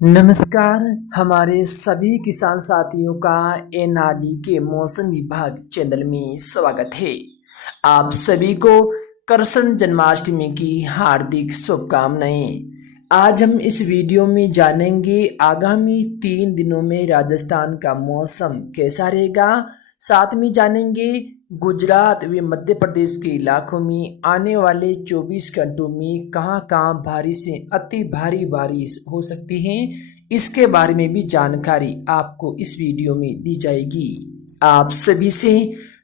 नमस्कार। हमारे सभी किसान साथियों का एनआरडी के मौसम विभाग चैनल में स्वागत है। आप सभी को कृष्ण जन्माष्टमी की हार्दिक शुभकामनाएं। आज हम इस वीडियो में जानेंगे आगामी 3 दिनों में राजस्थान का मौसम कैसा रहेगा। साथ में जानेंगे गुजरात व मध्य प्रदेश के इलाकों में आने वाले 24 घंटों में कहां कहां भारी से अति भारी बारिश हो सकती है। इसके बारे में भी जानकारी आपको इस वीडियो में दी जाएगी। आप सभी से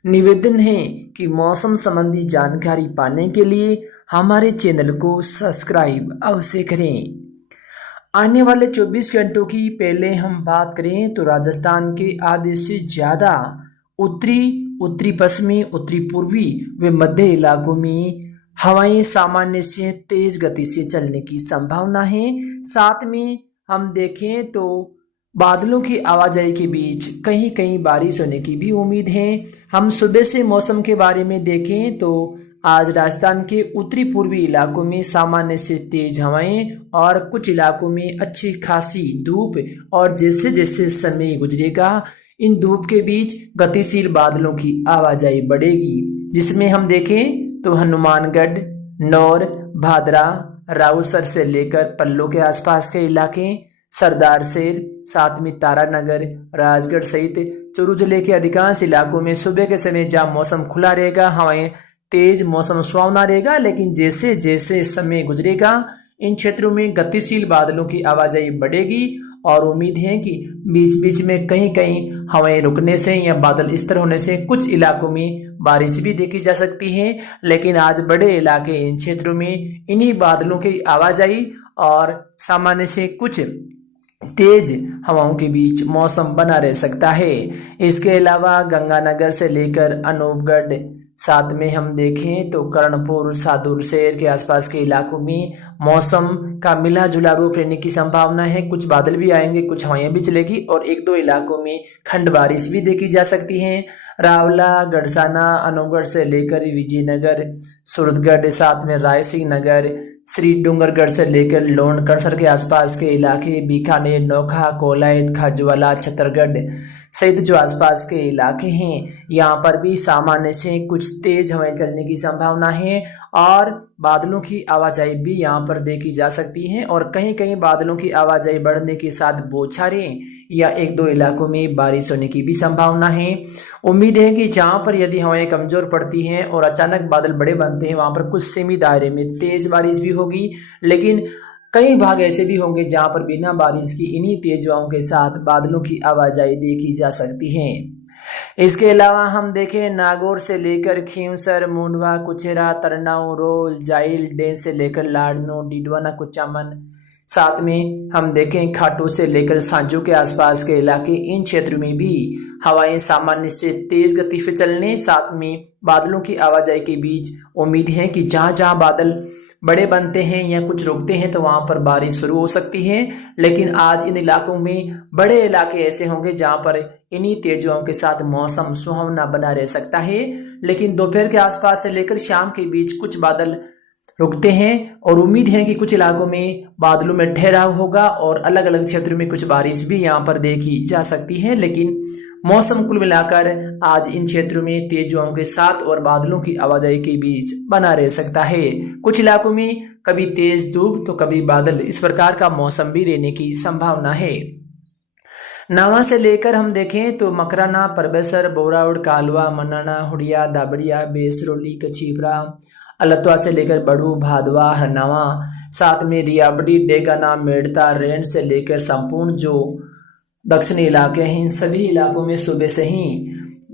निवेदन है कि मौसम संबंधी जानकारी पाने के लिए हमारे चैनल को सब्सक्राइब अवश्य करें। आने वाले 24 घंटों की पहले हम बात करें तो राजस्थान के आधे से ज़्यादा उत्तरी पश्चिमी, उत्तरी पूर्वी व मध्य इलाकों में हवाएं सामान्य से तेज गति से चलने की संभावना है। साथ में हम देखें तो बादलों की आवाजाही के बीच कहीं कहीं बारिश होने की भी उम्मीद है। हम सुबह से मौसम के बारे में देखें तो आज राजस्थान के उत्तरी पूर्वी इलाकों में सामान्य से तेज हवाएं और कुछ इलाकों में अच्छी खासी धूप, और जैसे जैसे समय गुजरेगा इन धूप के बीच गतिशील बादलों की आवाजाही बढ़ेगी, जिसमें हम देखें तो हनुमानगढ़, नौर, भादरा, राउसर से लेकर पल्लो के आसपास के इलाके, सरदार शेर, साथ में तारानगर, राजगढ़ सहित चूरू जिले के अधिकांश इलाकों में सुबह के समय जहाँ मौसम खुला रहेगा, हवाएं तेज, मौसम सुहावना रहेगा। लेकिन जैसे जैसे समय गुजरेगा इन क्षेत्रों में गतिशील बादलों की आवाजाही बढ़ेगी और उम्मीद है कि बीच बीच में कहीं कहीं हवाएं रुकने से या बादल स्थिर होने से कुछ इलाकों में बारिश भी देखी जा सकती है। लेकिन आज बड़े इलाके इन क्षेत्रों में इन्हीं बादलों की आवाजाही और सामान्य से कुछ तेज हवाओं के बीच मौसम बना रह सकता है। इसके अलावा गंगानगर से लेकर अनूपगढ़, साथ में हम देखें तो कर्णपुर, सादुल शहर के आसपास के इलाकों में मौसम का मिला जुला रूप रहने की संभावना है। कुछ बादल भी आएंगे, कुछ हवाएं भी चलेगी और एक दो इलाकों में खंड बारिश भी देखी जा सकती है। रावला, गढ़साना, अनूपगढ़ से लेकर विजयनगर, सूरतगढ़, साथ में रायसिंह नगर, श्री डूंगरगढ़ से लेकर लोन करसर के आसपास के इलाके, बीकानेर, नोखा, कोलायत, खाजवाला, छतरगढ़ सहित जो आसपास के इलाके हैं यहाँ पर भी सामान्य से कुछ तेज हवाएं चलने की संभावना है और बादलों की आवाजाही भी यहाँ पर देखी जा सकती है। और कहीं कहीं बादलों की आवाजाही बढ़ने के साथ बौछारें या एक दो इलाकों में बारिश होने की भी संभावना है। उम्मीद है कि जहाँ पर यदि हवाएं कमजोर पड़ती हैं और अचानक बादल बड़े बनते हैं वहाँ पर कुछ सीमित दायरे में तेज बारिश भी होगी, लेकिन कई भाग ऐसे भी होंगे जहां पर बिना बारिश की इन्हीं तेज हवाओं के साथ बादलों की आवाजाही देखी जा सकती है। इसके अलावा हम देखें नागौर से लेकर खींवसर, मुंडवा, कुचेरा, तरनाऊ, रोल, जाइल, डेन से लेकर लाडनो, डिडवाना, कुचामन, साथ में हम देखें खाटू से लेकर सांजू के आसपास के इलाके, इन क्षेत्र में भी हवाएं सामान्य से तेज गति से चलने, साथ में बादलों की आवाजाही के बीच उम्मीद है कि जहां जहां बादल बड़े बनते हैं या कुछ रुकते हैं तो वहां पर बारिश शुरू हो सकती है। लेकिन आज इन इलाकों में बड़े इलाके ऐसे होंगे जहां पर इन्हीं तेज हवाओं के साथ मौसम सुहावना बना रह सकता है। लेकिन दोपहर के आसपास से लेकर शाम के बीच कुछ बादल रुकते हैं और उम्मीद है कि कुछ इलाकों में बादलों में ठहराव होगा और अलग अलग क्षेत्रों में कुछ बारिश भी यहाँ पर देखी जा सकती है। लेकिन मौसम कुल मिलाकर आज इन क्षेत्रों में तेज हवाओं के साथ और बादलों की आवाजाही के बीच बना रह सकता है। कुछ इलाकों में कभी तेज धूप तो कभी बादल, इस प्रकार का मौसम भी रहने की संभावना है। नावा से लेकर हम देखें तो मकराना, परबेसर, बोरावड़, कालवा, मन्नाना, हुडिया, दाबड़िया, बेसरोली, कचीपरा, अलतवा से लेकर बड़ू, भादवा, हरनावा, साथ में रियाबड़ी, डेगाना, मेड़ता, रेंड से लेकर संपूर्ण जो दक्षिणी इलाके हैं इन सभी इलाकों में सुबह से ही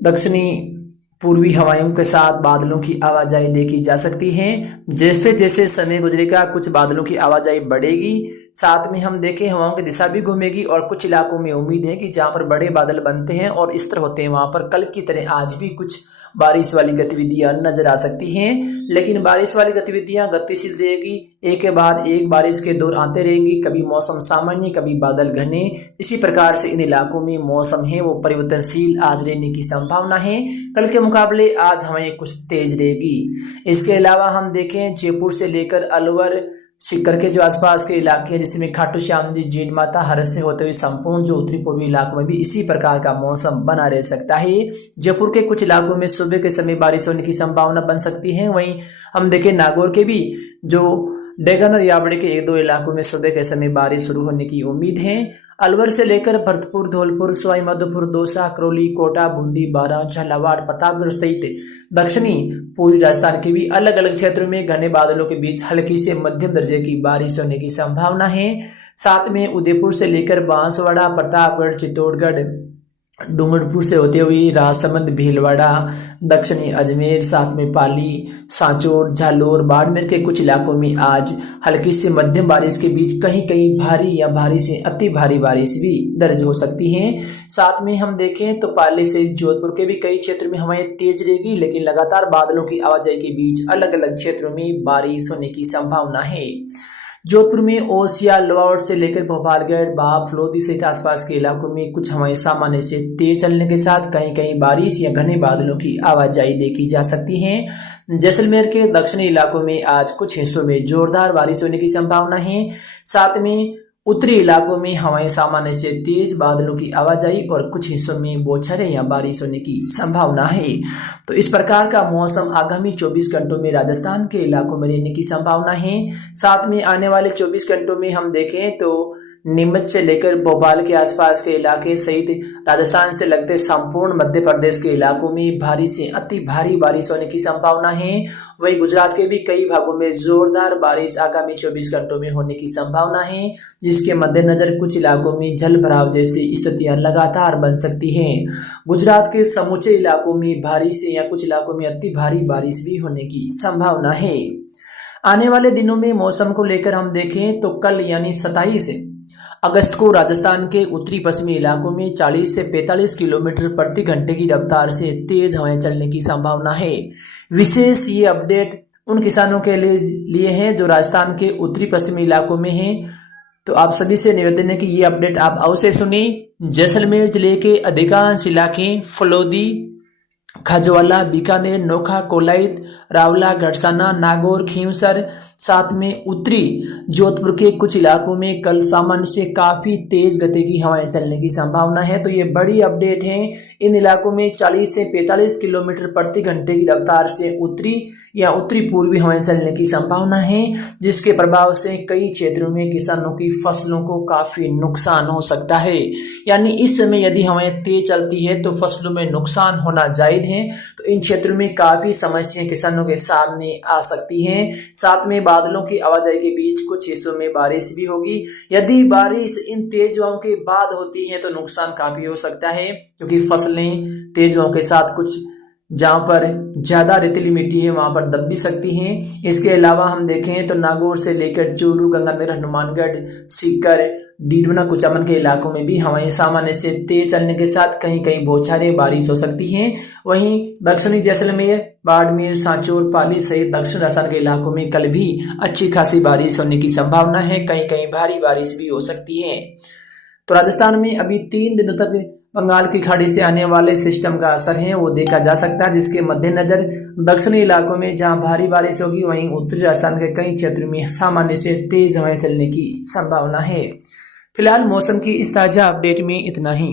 दक्षिणी पूर्वी हवाओं के साथ बादलों की आवाजाही देखी जा सकती है। जैसे जैसे समय गुजरेगा कुछ बादलों की आवाजाही बढ़ेगी, साथ में हम देखें हवाओं की दिशा भी घूमेगी और कुछ इलाकों में उम्मीद है कि जहां पर बड़े बादल बनते हैं और स्थिर होते हैं वहां पर कल की तरह आज भी कुछ बारिश वाली गतिविधियां नजर आ सकती हैं। लेकिन बारिश वाली गतिविधियां गतिशील रहेगी, एक के बाद एक बारिश के दौर आते रहेंगी, कभी मौसम सामान्य, कभी बादल घने। इसी प्रकार से इन इलाकों में मौसम है वो परिवर्तनशील आज रहने की संभावना है। कल के मुकाबले आज हवाएं कुछ तेज रहेगी। इसके अलावा हम देखें जयपुर से लेकर अलवर, सीकर के जो आसपास के इलाके हैं जिसमें खाटू श्याम जी, जीन माता, हरस से होते हुए संपूर्ण जो उत्तरी पूर्वी इलाकों में भी इसी प्रकार का मौसम बना रह सकता है। जयपुर के कुछ इलाकों में सुबह के समय बारिश होने की संभावना बन सकती है। वहीं हम देखें नागौर के भी जो डेगन और याबड़े के एक दो इलाकों में सुबह के समय बारिश शुरू होने की उम्मीद है। अलवर से लेकर भरतपुर, धौलपुर, सवाई माधोपुर, दौसा, करौली, कोटा, बूंदी, बारां, झालावाड़, प्रतापगढ़ सहित दक्षिणी पूर्वी राजस्थान के भी अलग अलग क्षेत्रों में घने बादलों के बीच हल्की से मध्यम दर्जे की बारिश होने की संभावना है। साथ में उदयपुर से लेकर बांसवाड़ा, प्रतापगढ़, चित्तौड़गढ़, डूंगरपुर से होते हुए राजसमंद, भीलवाड़ा, दक्षिणी अजमेर, साथ में पाली, सांचौर, झालोर, बाड़मेर के कुछ इलाकों में आज हल्की से मध्यम बारिश के बीच कहीं कहीं भारी या भारी से अति भारी बारिश भी दर्ज हो सकती है। साथ में हम देखें तो पाली से जोधपुर के भी कई क्षेत्र में हवाएं तेज रहेगी, लेकिन लगातार बादलों की आवाजाही के बीच अलग अलग क्षेत्रों में बारिश होने की संभावना है। जोधपुर में ओसिया, लोहावट से लेकर भोपालगढ़, बाप, लोधी सहित आसपास के इलाकों में कुछ हवाएं सामान्य से तेज चलने के साथ कहीं कहीं बारिश या घने बादलों की आवाजाही देखी जा सकती है। जैसलमेर के दक्षिणी इलाकों में आज कुछ हिस्सों में जोरदार बारिश होने की संभावना है। साथ में उत्तरी इलाकों में हवाएं सामान्य से तेज, बादलों की आवाजाही और कुछ हिस्सों में बौछारें या बारिश होने की संभावना है। तो इस प्रकार का मौसम आगामी 24 घंटों में राजस्थान के इलाकों में रहने की संभावना है। साथ में आने वाले 24 घंटों में हम देखें तो नीमच से लेकर भोपाल के आसपास के इलाके सहित राजस्थान से लगते संपूर्ण मध्य प्रदेश के इलाकों में भारी से अति भारी बारिश होने की संभावना है। वहीं गुजरात के भी कई भागों में जोरदार बारिश आगामी 24 घंटों में होने की संभावना है, जिसके मद्देनजर कुछ इलाकों में जल भराव जैसी स्थितियां लगातार बन सकती हैं। गुजरात के समूचे इलाकों में भारी से या कुछ इलाकों में अति भारी बारिश भी होने की संभावना है। आने वाले दिनों में मौसम को लेकर हम देखें तो कल यानी 27 अगस्त को राजस्थान के उत्तरी पश्चिमी इलाकों में 40 से 45 किलोमीटर प्रति घंटे की रफ्तार से तेज हवाएं चलने की संभावना है। विशेष ये अपडेट उन किसानों के लिए है जो राजस्थान के उत्तरी पश्चिमी इलाकों में हैं। तो आप सभी से निवेदन है कि ये अपडेट आप अवश्य सुने। जैसलमेर जिले के अधिकांश इलाके, फलोदी, खाजवाला, बीकानेर, नोखा, कोलायत, रावला, गढ़साना, नागौर, खींवसर, साथ में उत्तरी जोधपुर के कुछ इलाकों में कल सामान्य से काफी तेज गति की हवाएं चलने की संभावना है। तो ये बड़ी अपडेट है। इन इलाकों में 40 से 45 किलोमीटर प्रति घंटे की रफ्तार से उत्तरी या उत्तरी पूर्वी हवाएं चलने की संभावना है, जिसके प्रभाव से कई क्षेत्रों में किसानों की फसलों को काफी नुकसान हो सकता है। यानी इस समय यदि हवाएं तेज चलती है तो फसलों में नुकसान होना जायज है। तो इन क्षेत्रों में काफी समस्याएं किसानों के सामने आ सकती हैं। साथ में बादलों की आवाजाही के बीच कुछ हिस्सों में बारिश भी होगी। यदि बारिश इन तेज हवाओं के बाद होती है तो नुकसान काफी हो सकता है, क्योंकि फसलें तेज हवाओं के साथ कुछ जहां पर ज्यादा रेतीली मिट्टी है वहां पर दब भी सकती हैं। इसके अलावा हम देखें तो नागौर से लेकर चूरू, गंगानगर, हनुमानगढ़, सीकर, डीडवाना, कुचामन के इलाकों में भी हवाएं सामान्य से तेज चलने के साथ कहीं कहीं बौछारें बारिश हो सकती हैं। वहीं दक्षिणी जैसलमेर, बाड़मेर, सांचौर, पाली सहित दक्षिण राजस्थान के इलाकों में कल भी अच्छी खासी बारिश होने की संभावना है। कहीं कहीं भारी बारिश भी हो सकती है। तो राजस्थान में अभी 3 दिनों तक बंगाल की खाड़ी से आने वाले सिस्टम का असर है वो देखा जा सकता है, जिसके मद्देनजर दक्षिणी इलाकों में जहां भारी बारिश होगी वहीं उत्तरी राजस्थान के कई क्षेत्रों में सामान्य से तेज हवाएं चलने की संभावना है। फिलहाल मौसम की इस ताजा अपडेट में इतना ही।